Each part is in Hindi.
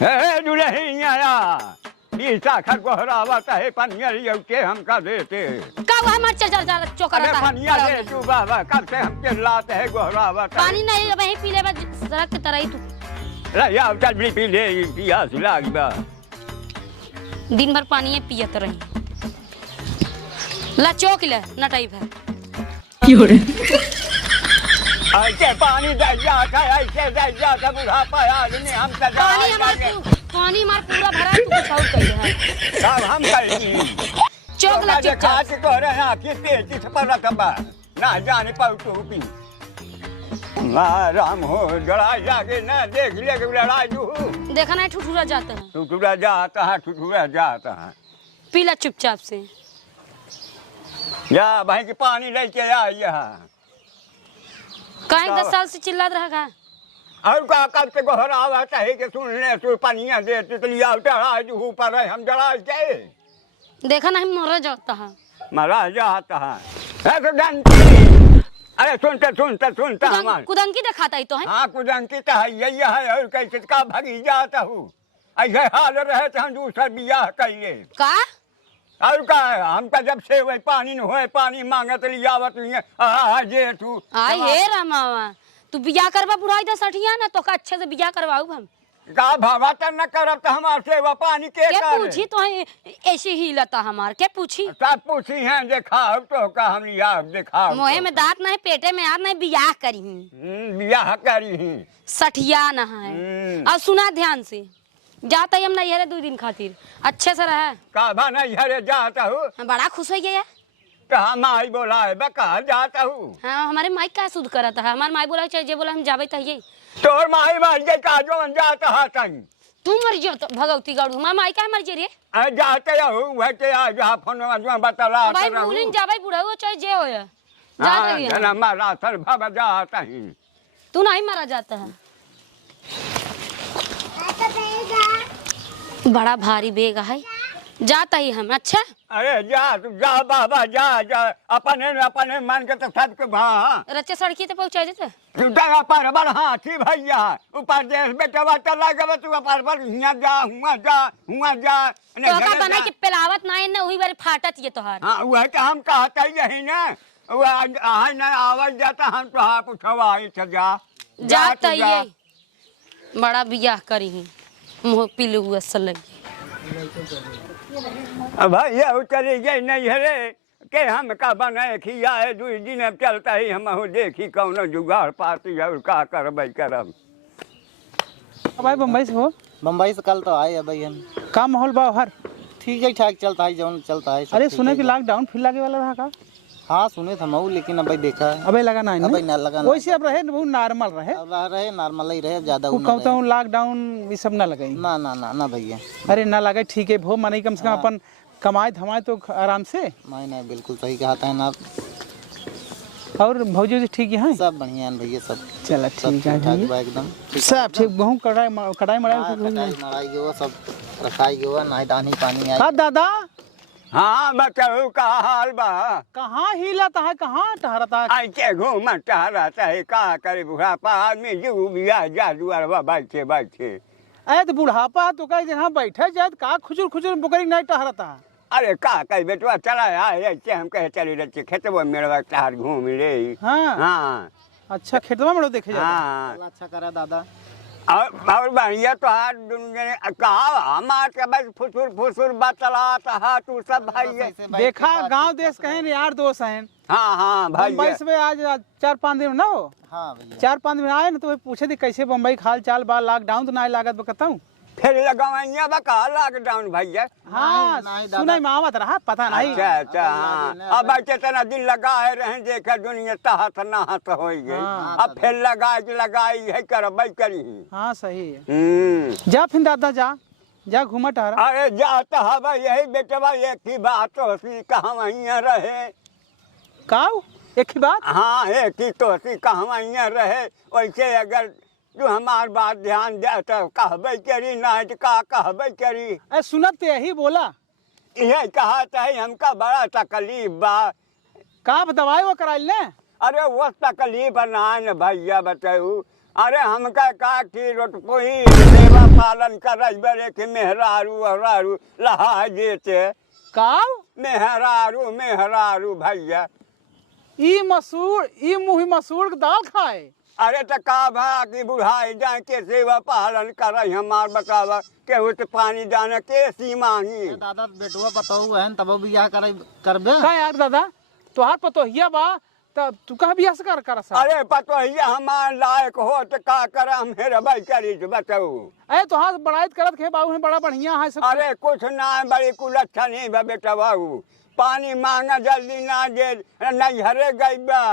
हे दुल्हनिया ईसा खर को हरावत है पनिया के हमका देते कब हमार चल चोकर अरे रहता पनिया दे तू बाबा कब से हम चिल्लाते हैं गोहरावत पानी नहीं वही पी ले बस सड़क की तरह ही तू ला या चल भी पी ले पियास लागी बा दिन भर पानी पियत रही ला चौक ले नटाई भर ऐसे पानी दे जाता है ऐसे दे जाता बुढ़ापा आदमी हम पानी हमार पूरा भरा तू कुछ और कही है सब हम करेंगे चौक ला चुपचाप खास को रहे ना कि तेज पर रखबा ना जाने पाऊ तो पी राम हो लड़ाई जाके ना देख ले के लड़ाई जो देखा नहीं ठुठुरा जाता है ठुठुरा जाता है पीला चुपचाप से या भाई के पानी लेके आ यहाँ कहीं 10 साल से चिल्लात रहा और का कब से गोहरावा चाहे कि सुन ले तू पानिया दे तितलिया उठा जो ऊपर है हम जरा के देखा नहीं मर जाता है मरा जाता है अरे सुनता हमारे कुदंकी दिखाता ही तो है हाँ कुदंकी तो है यही है और कैसे का भगी जाता हूँ ऐसे हाल रहे तो हम दूसरा बियाह करिए का और का हमका जब से वही पानी न होए पानी मांगत लियावत जे तू आई हे रामावा तू बियाह करवा बुढ़ाई दा सठिया ना तो का अच्छे से बियाह करवाऊ हम का भावा त न करब त हमार सेवा पानी के कर पूछी तो ऐसे ही लता हमार के पूछी सब पूछी हैं देखाओ तो का हम लिया देखाओ मोहे में दांत नहीं पेटे में यार नहीं बियाह करी बियाह करी ही सठिया ना है और सुना ध्यान से जाता हम नहीं हरे 2 दिन खातिर अच्छे से रहे का बा नहीं हरे जाता हूँ बड़ा खुश हो गया कहा माई बोला है बका जाता हूँ हाँ हमारे माई का शुद्ध करा था हमारे माई बोला चाहिए बोला हम जावे तहिए तोर माई मर गई का जो जाता है तई तू मर जियो तो भगवती गाड़ू हमार माई का मर जे रे जाते हो वह के आ जा फोन में बतला भाई भूलिन जावे बुढ़ा हो चाहे जे हो जा रही है मारा सर भव जाता ही तू नहीं मारा जाता है बड़ा भारी बेग है जाता ही हम अच्छा अरे जा तू जा बाबा जा अपने मान के तो सब के हाँ रच्चे सड़की तो पहुंचा देते टूटा पर बड़ हाथी भैया ऊपर देश बेटवा चला गए तू पर हिया जा हुआ जा तो का बना के पिलावत नहीं ना वही बारे फाटत ये तोहार हां वह के हम कहते यही ना वो आय ना आवाज जाता हम तो हां पूछवा आई जा जाता ये बड़ा बियाह करी ही मुंह पीले हुआ सल लगी भैया चली गई नहीं हरे के हम का बनाए खिया है 2 दिन अब चलता ही हम देखी कौन जुगाड़ पाती है का करबै करब भाई बम्बई से हो बम्बई से कल तो आए भाई हम का माहौल बा हर ठीक है ठाक चलता है जौन चलता है अरे सुने कि लॉकडाउन फिर लगे वाला रहा का हाँ सुने था मऊ लेकिन अभी देखा है अबे लगा नहीं अभी ना लगा वैसे अब रहे बहुत नॉर्मल रहे अब रहे नॉर्मल ही रहे ज्यादा वो कहता हूँ लॉकडाउन ये सब ना लगे ना ना ना ना भैया अरे ना लगे ठीक है भो मनी कम से कम अपन कमाए धमाए तो आराम से नहीं नहीं बिल्कुल सही कहता है ना और भौजी ठीक है सब बढ़िया है भैया सब चला ठीक है एकदम सब ठीक गेहूँ कढ़ाई मड़ाई गयो सब रखाई गयो नहीं दानी पानी आई दादा हाँ बताओ का हाल बा कहाँ हिलाता है कहाँ टहरता है ऐसे घूम टहराता है का करे बुढ़ापा आदमी जो बिया जा दुआरवा बैठे अरे तो बुढ़ापा तो कहीं यहाँ बैठे जाए का खुजूर खुजूर बुकरी नहीं टहरता है अरे का कई बेटवा चला आए ऐसे हम कहे चले रहते खेतवा मेरा टहर घूम ले हाँ हाँ अच्छा खेतवा में देखे जाता हाँ अच्छा करा दादा और बढ़िया तो हाथ कहा हमार के बस फुसुर बतलाता है तू सब भाई देखा गांव देश कहे न यार दोस्त हैं हाँ हाँ भाई बम्बई से आज 4-5 दिन ना हो हाँ भैया 4-5 दिन आए ना तो पूछे थी कैसे बम्बई हाल चाल बा लॉकडाउन तो नहीं लागत बताऊँ फिर लगाइया बका लॉकडाउन भैया हाँ सुनाई में आवत रहा पता नहीं अच्छा हाँ अब ऐसे तना दिन लगाए रहे देखा दुनिया तहत नहत हो गई अब फिर लगाई है करबै करी हाँ सही है जा फिर दादा जा घूमा टहरा अरे जाता है यही बेटवा एक ही बात हो सी कहाँ रहे का एक ही बात हाँ एक ही तो सी कहाँ रहे वैसे अगर जो हमार बात ध्यान दे तो कहबे करी ना का कहबे करी अरे सुनत यही बोला यही कहा चाहे हमका बड़ा तकलीफ बा का दवाई वो कराइल ने अरे वो तकलीफ ना न भैया बताऊ अरे हमका का की रोटपोही सेवा पालन कर बरे के मेहरारू अहरारू लहा देते काव मेहरारू मेहरारू भैया ई मसूर ई मुही मसूर के दाल खाए। अरे तो का भा की बुढ़ाई जाए के सेवा पालन कर हमार बतावा केहू तो पानी जाने के सी मांगी दादा बेटुआ बताऊ है तब बियाह करबे का यार दादा तोहार पतोहिया बा त तू कहाँ बियाह से कर सा? अरे पतोहिया हमार लायक हो तो का कर हम हेर भाई करी बताऊ। अरे तोहार बड़ाई करत खे बाबू है बड़ा बढ़िया है सब। अरे कुछ ना बड़ी कुल अच्छा नहीं बा बेटा बाबू पानी मांगा जल्दी ना दे नहीं हरे गई बा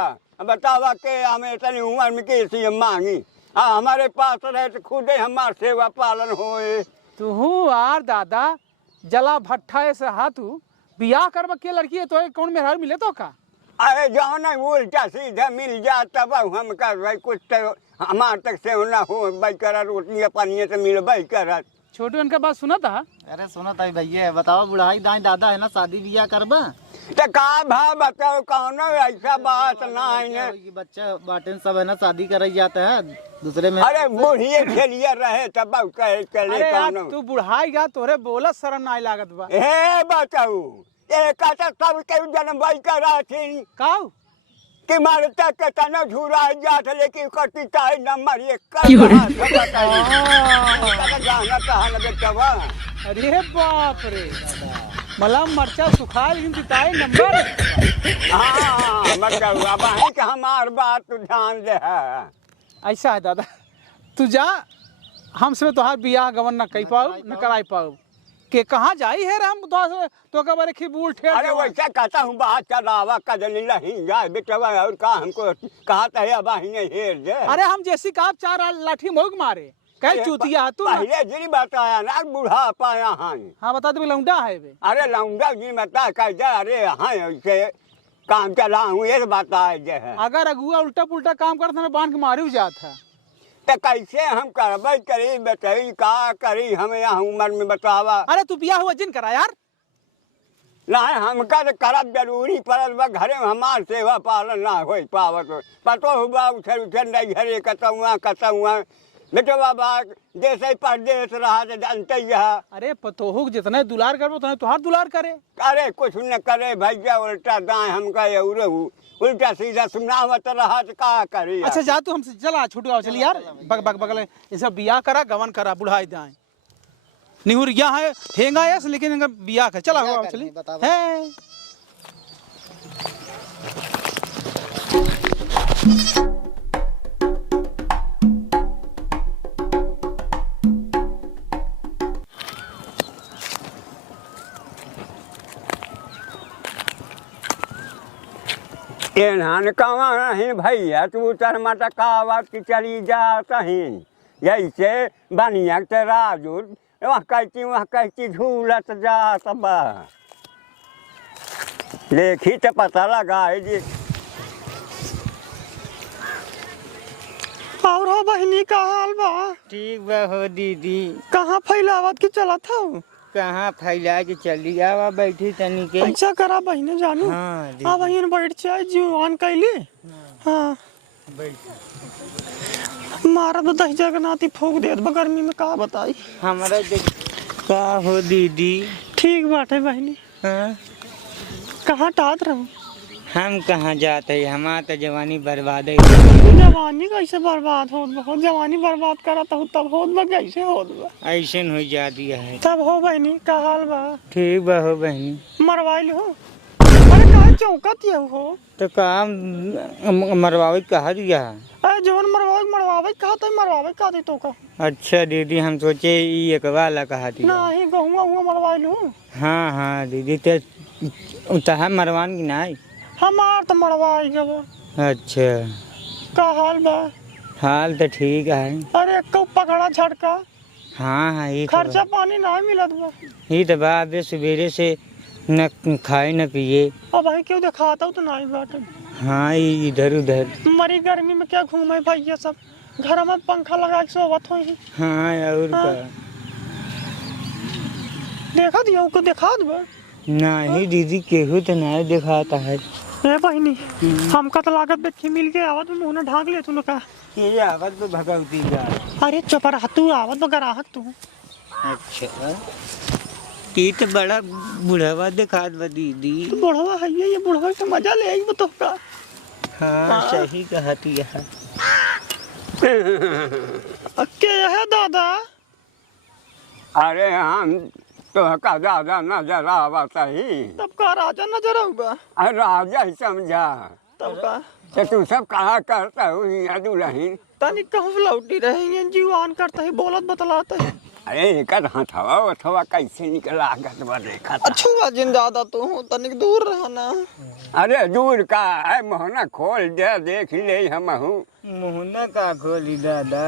बतावा के हमें इतनी उम्र में कैसी मांगी हमारे पास रहे तो खुद ही हमार सेवा पालन होए। तू यार दादा जला भट्ठा से हाथू बियाह करब के लड़की है तो कौन मेहरारू मिले तो का? अरे जाओ ना उल्टा सीधा मिल जा तब हम कर भाई कुछ तो हमार तक से ना हो भाई करा रोटी पानी से मिल भाई करा। छोटू इनका बात सुना था? अरे सुना था भैया बताओ बुढ़ाई दाई दादा है ना शादी बियाह करबा तो का भा बताओ कौन ऐसा बात ना है बच्चा बाटन सब है ना शादी कर जाता है दूसरे में। अरे बुढ़िए खेलिए रहे तब करे अरे यार कौन तू बुढ़ाई गा तोरे बोला शर्म ना लागत बा। हे बताऊ एक सब के जन्म भाई करा थी काऊ कि मारे तक के तना झूरा जात लेकिन कटी चाहे नंबर एक जाना कहा बेटवा। अरे बाप रे मला मरचा सुखा लेकिन जिताए नंबर। हाँ मतलब अब आई के हमार बात तू ध्यान दे ऐसा है दादा तू जा हमसे तोहार बियाह गवन न कई पाऊ न कराई पाऊ के कहाँ जाई है हम तो का बारे की बूढ़ ठेर। अरे वैसा कहता हूँ बात का दावा कदली नहीं जाए बेटवा और का हमको कहा था अब नहीं हेर दे। अरे हम जैसी का चार लाठी मोग मारे कह चूतिया तू ना। पहले जी बताया ना बूढ़ा पाया हाँ हाँ बता दे लौंडा है बे। अरे लौंडा जी बता कह जा अरे हाँ ऐसे काम चला हूँ ये बताए जे है। अगर अगुआ उल्टा पुल्टा काम करता ना बांध के मारी जात है तो कैसे हम करबे करी बताई का करी हमें यहाँ उम्र में बतावा। अरे तू बियाह हुआ जिन करा यार ना हमका तो करब जरूरी पड़ल बा घरे में हमार सेवा पालन ना हो पावत पतो हुआ उछल उछल नहीं घरे कतुआ बेटवा बाग जैसे परदेश रहा तो जानते ही है। अरे पतोहू जितने दुलार करबो उतने तुहार दुलार करे। अरे कुछ न करे भैया उल्टा दाएं हमका ये उल्टा सीधा सुनावत रहा तो का करी। अच्छा जा तू हमसे चला छूट गया चल यार बगल ये सब बियाह करा गवन करा बुढ़ाई दाए निहुर गया है हेंगा यस लेकिन इनका बियाह कर चला हुआ चली है। एनहान कवा नहीं भैया तू उतर माता कावत की चली जा सहीन जैसे बनिया के राजू वहाँ कहती झूलत जा सब देखी तो पता लगा है जी। और हो बहनी का हाल बा? ठीक बा हो दीदी। कहाँ फैलावत के चला था? कहाँ फैला के चली आवा बैठी तनी के। ऐसा करा बहने जानू। हाँ दीदी। आ बहन बैठ जाए जीवन कैले। हाँ मारा तो दही जगह नाती फूक देत बा गर्मी में का बताई। हमारा का हो दीदी। ठीक बाटे बहनी। हाँ कहाँ टात रहूं? हम कहाँ जाते हमारा तो जवानी बर्बाद है। जवानी कैसे बर्बाद होत बा? जवानी बर्बाद करा तो तब होत बा कैसे होत बा? ऐसे हो जा दिया है। तब हो बहनी का हाल बा? ठीक बा हो बहनी। मरवाइल हो? अरे कहाँ चौकत ये हो? तो काम मरवावे कहा दिया। अरे जवन मरवावे कहा तो मरवावे कहा दे तो का। अच्छा दीदी हम सोचे ये एक वाला कहा दिया। नहीं गहुआ मरवाइल हो? हाँ हाँ दीदी तो मरवान की नहीं हमार तो मरवाई गवा। अच्छा का हाल बा? हाल तो ठीक है। अरे कब पकड़ा झटका? हाँ हाँ ये खर्चा पानी नहीं मिलत बा। ये तो बा अबे सवेरे से न खाए न पिए। अब भाई क्यों दिखाता हूँ तो नहीं बात। हाँ इधर उधर मरी गर्मी में क्या घूमे भैया सब घर में पंखा लगा के सोवत हो। हाँ और हाँ। देखा दिया को दिखा दो। नहीं दीदी केहू तो नहीं दिखाता है। ए बहनी हमका तो लागत बेटी मिल के आवत में मुंह न ढाक ले तू लोग का ये आवत तो भगवती का। अरे चुप रह तू आवत में ग्राहक तू अच्छा ये तो बड़ा बुढ़ावा दिखात बा दीदी। बुढ़वा है ये बुढ़वा से मजा ले आई तो का। हाँ सही कहती है। अक्के है दादा। अरे हम तो का दादा नजर आवत ही। तब का राजा नजर आऊगा। अरे राजा ही समझा। तब का तो तू सब कहा करता हूँ यहाँ दुल्हन। तनिक कहूँ लौटी रहे जीवान करता है बोलत बतलाता है। अरे एकर हथवा अथवा कैसे निकला आगत बा देखा था। अच्छू बाजिन ज्यादा तो हूँ तनिक दूर रहना। अरे दूर का है मोहना खोल दे देख ले हम हूँ। मोहना का खोली दादा।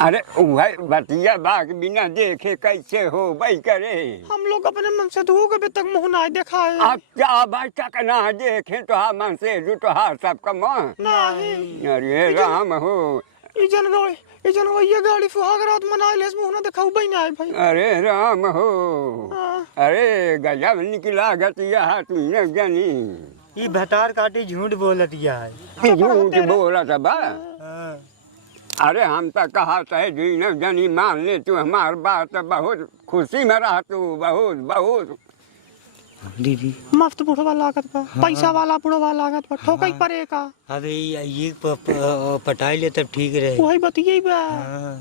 अरे वह बतिया बाग बिना देखे कैसे हो भाई करे। हम लोग अपने मन से धो के तक मुँह ना देखा है। अब क्या भाई तक ना देखे तो हाँ मन से जुट हाँ सबका मन नहीं अरे राम हो। इजन ये गाड़ी सुहाग रात मना ले मुँह ना देखा भाई ना भाई। अरे राम हो। हाँ। अरे गजब निकला गतिया तू न जानी। ये भतार काटी झूठ बोलतिया है। झूठ बोला था बा। हाँ। अरे हम तो कहा था न जानी मान ले तू हमार बात बहुत खुशी में रह तू बहुत बहुत। दीदी मस्त बुढ़वा लागत बा पैसा वाला बुढ़वा लागत बा ठोकई परे का। अबे ये पटाई ले तब ठीक रहे। वही बतिये बा। हाँ।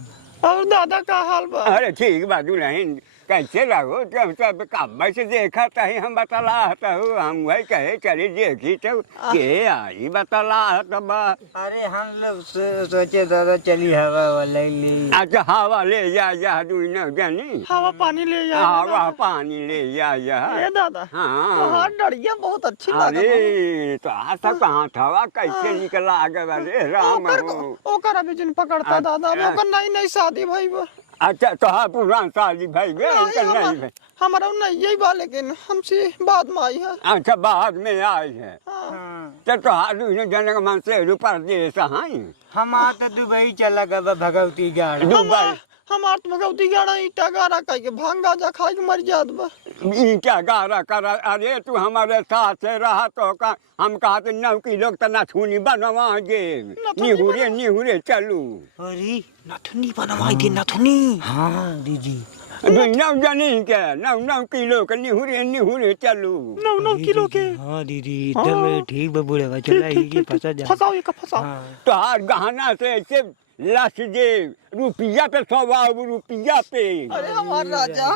और दादा का हाल बा। अरे ठीक बा दुल्हन कैसे रहो जब सब काबा से देखा तही हम बतला हूँ हम वही कहे चले देखी तो के आई बतला बा। अरे हम लोग सोचे दादा चली हवा वाला ले। अच्छा हवा ले जा तू न जानी। हवा पानी ले जा। हवा पानी ले जा ए दादा हाँ। तोहार डड़िया बहुत अच्छी लागत बा। अरे तो आशा कहाँ था कैसे निकला आगे वाले राम हो। ओकर अभी जिन पकड़ता दादा अभी ओकर नई शादी भाई बा। अच्छा तो हाँ पुरान शादी भाई गए नहीं भाई। हमारा नहीं यही बा लेकिन हमसे बाद में आई है। अच्छा बाद में आई है। हाँ। तो हाँ जाने का मन से रुपया दे सहाई। हम तो दुबई चला गया भगवती गाड़ी। दुबई हमार तो भगवती गाड़ा ईटा गाड़ा कह के भांगा जा खा के मर जात बा। ईटा गारा कर। अरे तू हमारे साथ से रहा तो का हम कहा तो 9 किलो तो ना छूनी बनवा गे निहुरे चलू। अरे नथुनी बनवाई थी नथुनी। हाँ दीदी 9 जनी के 9 किलो के निहुरे चलू। 9 किलो के। हाँ दीदी एकदम ठीक बबूढ़ा चला ये फंसा जा। फंसाओ ये का फंसाओ। तो हर गहना से ऐसे लस दे रुपया पे 100 रुपया पे। अरे हमार राजा।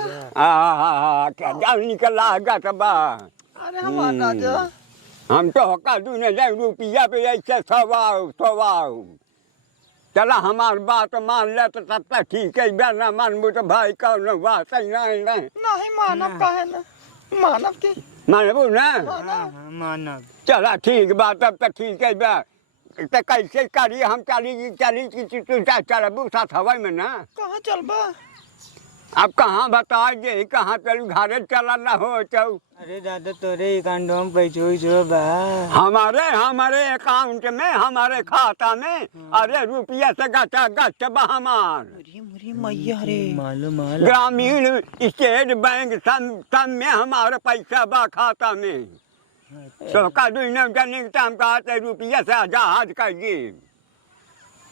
क्या जान निकला गत बा। अरे हमार राजा। हम तो हका दू न जाए रुपया पे ऐसे 100 चला हमार बात मान ले तो तब तक ठीक है ना मानबू तो भाई कौन बात नहीं मानव का है ना मानव के मानबू ना। मानव चला ठीक बात तब तक ठीक है बा। तो कैसे करिए हम चली चलबू साथ हवाई में ना। कहाँ चल बा। अब कहाँ बता जे कहाँ चलू घरे चला ना हो चौ। अरे दादा तोरे अकाउंट में पैसो बा। हमारे अकाउंट में हमारे खाता में। अरे रुपया से गच बा हमार। मुरी मैया रे मालूम ग्रामीण स्टेट बैंक सब में हमारे पैसा बा खाता में। तो का टाइम का रुपया से जहाज कर दी।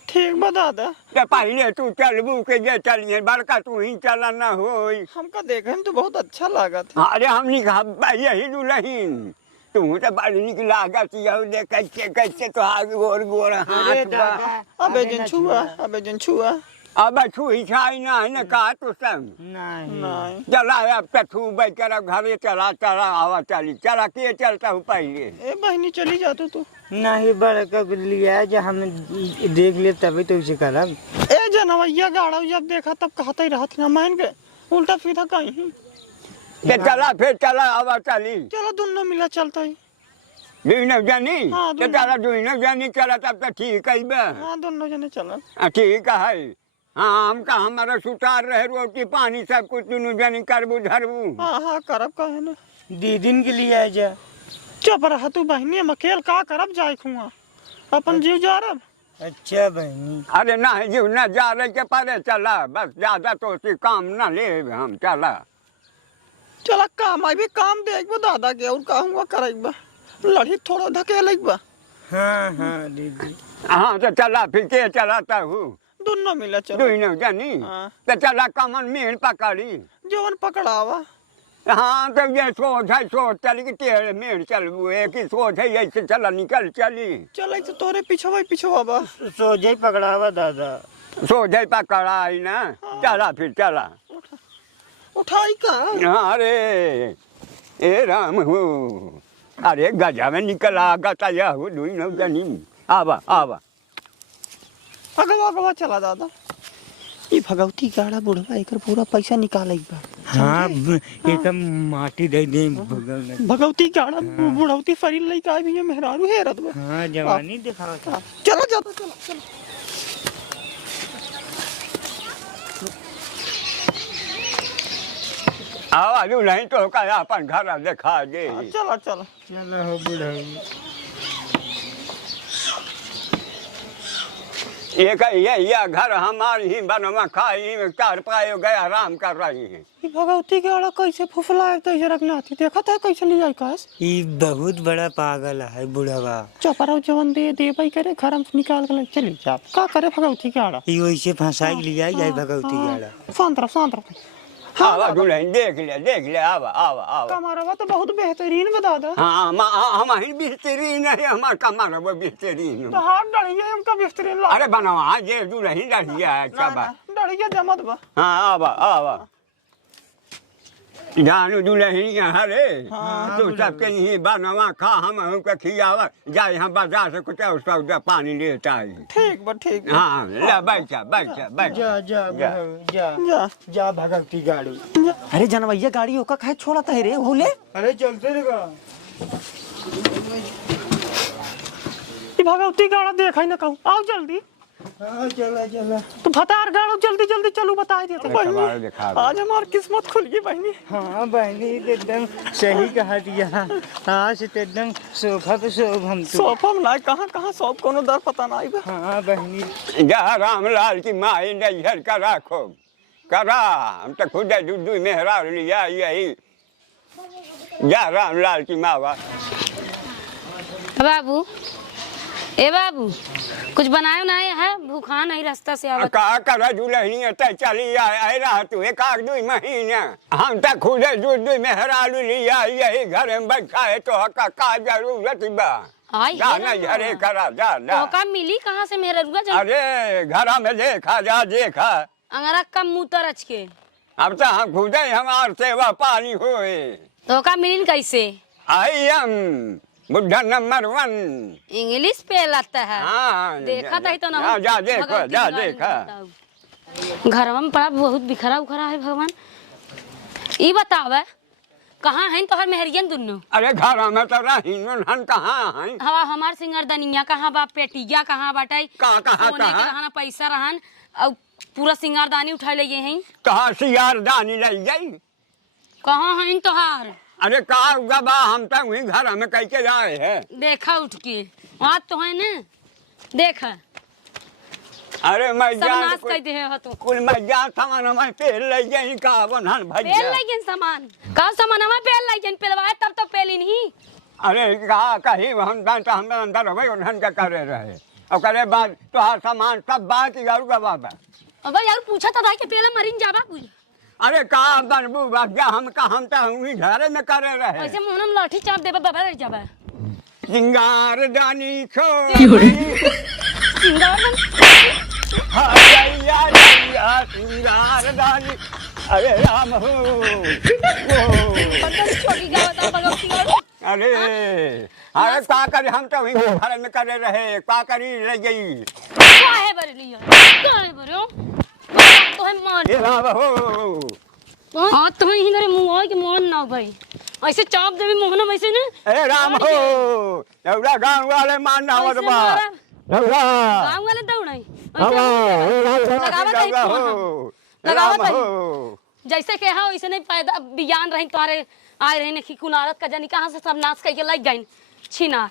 ठीक बा दादा। तो पहले तू चलबू के जे चलिए बड़का तू ही चला ना हो। हमका देखे में तो बहुत अच्छा लागत। अरे हमने कहा यही दुल्हन तू तो बड़ी निक लागत दे कैसे कैसे तो आगे गोर हाथ बा। अबे जन छुआ अब छुई छाई ना है ना कहा तो सब नहीं। चला अब तो छू भाई कर घरे चला आवा चली चला के चलता हूँ पहले। ए बहनी चली जातो तू। नहीं बड़का लिया जो हम देख ले तभी तो उसे करब। ए जनवैया गाड़ा जब देखा तब कहता ही रहत ना मान के उल्टा सीधा कहीं। चला फिर चला आवा चली। चलो दोनों मिला चलता ही। दुई जानी हाँ, तो चला दुई जानी चला तब तो ठीक है बा। हाँ दोनों जने चला। ठीक है। हाँ हमका हमारा सुतार रहे रोटी पानी सब कुछ दोनों जनी करबू धरबू। हाँ करब कहे ना। दीदिन के लिए आ जा। चुप रह तू बहनी अकेल का करब जाए खुआ अपन जीव जा रब। अच्छा बहनी। अरे ना जीव न जा रहे के परे चला बस ज्यादा तो उसी काम न ले हम चला। चला काम आई भी काम देख बा दादा के और कहूँगा करेक बा। लड़ी थोड़ा धकेल बा। हाँ हाँ दीदी। हाँ तो चला फिर के चलाता हूँ दोनों मिला चलो। दुई जानी हाँ। तो चला कमन मीन पकड़ी जवन पकड़ावा। हाँ तो ये सोच है सोच चली कि टेढ़ मीन चल एक ही सोच है ऐसे चला निकल चली चल तो तोरे पिछवा बा। सोझे पकड़ावा दादा। सोच है पकड़ाई ना चला फिर चला उठाई का। अरे ए राम हो अरे गजा में निकल आगा तया हो दुई नौ जानी आवा आवा अगवा चला दादा। ये भगवती गाड़ा बुढ़वा एकर पूरा पैसा निकाल बा। हाँ एक माटी दे दे भगवान। भगवती गाड़ा बुढ़वती फरील लइका भी है मेहरारू हेरत बा। हाँ जवानी दिखावा था। चलो जाता चलो। आवा दू नहीं तो का अपन घर देखा दे चलो। चलो हो बुढ़ाई। ये घर हमारी ही बनवा खाई में चार पाए गए आराम कर रही है ये भगवती गाड़ा कैसे फुफलाए तैसे रखना थी देखा था कैसे ले जाए काश। ये बहुत बड़ा पागल है बुढ़वा। चपराव जवन दे भाई करे घर में निकाल के चली जा का करे भगवती गाड़ा। ये वैसे फंसाई लिया जाए भगवती गाड़ा। शांत रह। आवा दुल्हन देख ले आवा आवा आवा कमरवा तो बहुत बेहतरीन बता दादा। हाँ हमारी बेहतरीन है हमारा कमर वो बेहतरीन तो हाथ डलिए हमका बेहतरीन लगा। अरे बनवा ये दुल्हन लड़िया है क्या बात डलिए जमत बा। हाँ आवा आवा जानू दुल्हनिया हरे तो सबके ही बनवा खा हम हमको खियावा जाए हम बाजार से कुछ सौदा पानी लेता है ठीक बा ठीक। हाँ ले बैठा जा भगवती गाड़ी। अरे जनवैया गाड़ी होका खाए छोड़ा था रे भूले। अरे चलते रहेगा। ये भगवती गाड़ा देखा ही ना कहूँ आओ जल्दी। हाँ चला। तो भतार गाड़ो जल्दी चलो बताए देते सवाल दिखा दो। आज हमारी किस्मत खुल गई बहनी। हाँ बहनी एकदम सही कहा दिया। हाँ से एकदम सोफा पे सोब हम तो। सोफा में ना कहाँ सोफ कोनो दर पता ना आइबा। हाँ बहनी। जा रामलाल की माई नैहर का राखो करा हम तो खुद दूध मेहरा लिया यही जा रामलाल की मावा बाबू ए बाबू कुछ बनाए ना है भूखा नहीं रास्ता से आवत। का करा दुल्हनी तय चली आए रहा तू एक आध दो महीना हम तक खुद दूध मेहरा लिया यही घर में बैठा है तो का जरूरत बा आई जा नैहरे करा जा मौका मिली कहाँ से मेरे रुआ जा। अरे घर में देखा जा देखा अंगरा कम मुतर अच के अब तो हम खुद हमार सेवा पानी हुए धोखा मिली कैसे। आई एम बुढ़ा नंबर 1 इंग्लिश पे लगता है। हाँ देखा था ही तो ना जा देखो जा देखा घर में पड़ा बहुत बिखरा उखरा है भगवान। ये बतावे कहाँ है तो हर मेहरियन दुन्नो। अरे घर में तो रहीन कहाँ है हवा हमार सिंगारदानिया कहाँ बा पेटिया कहाँ बाटे कहाँ पैसा रहन और पूरा सिंगारदानी उठा ले हैं कहाँ सियारदानी ले गई कहाँ है तोहार। अरे कहा उगा बा हम तो वही घर में कह के जाए है देखा उठ के आज तो है ना देखा अरे मैं नाश कर दे हो तो कुल मैं जान सामान मैं पेल ले गई का बनन पेल भैया लेकिन सामान का सामान हम पेल लेकिन पेलवाए तब तो पेली नहीं। अरे कहा कहीं हम अंदर हमें उन्हन का करे रहे और करे बाद तो हर सामान सब बात यार का बाबा अब यार पूछा था कि पेला मरीन जाबा कुछ। अरे कहा बनबू बाबा हम तो वही घरे में करे रहे ऐसे मुंह में लाठी चाप देबा बाबा रह जाबा सिंगार दानी खो सिंगार सिंगार दानी अरे राम हो छोटी गावत भगवती गावत। अरे अरे का करे हम तो वही घर में करे रहे का करी रह गई काहे बरलियो काहे बरो तो है मान ए राम हो हां तो ही मेरे मुंह है कि मन ना भाई ऐसे चाप देबी मुंह में वैसे ना। ए राम हो एवरा गांव वाले मान ना आवत बा गांव वाले दौड़ाई लगावत जैसे के हा वैसे नहीं पैदा बियान रही तुम्हारे आए रहे कि कुनारत का जानी कहाँ से सब नाश करके लग गई छीना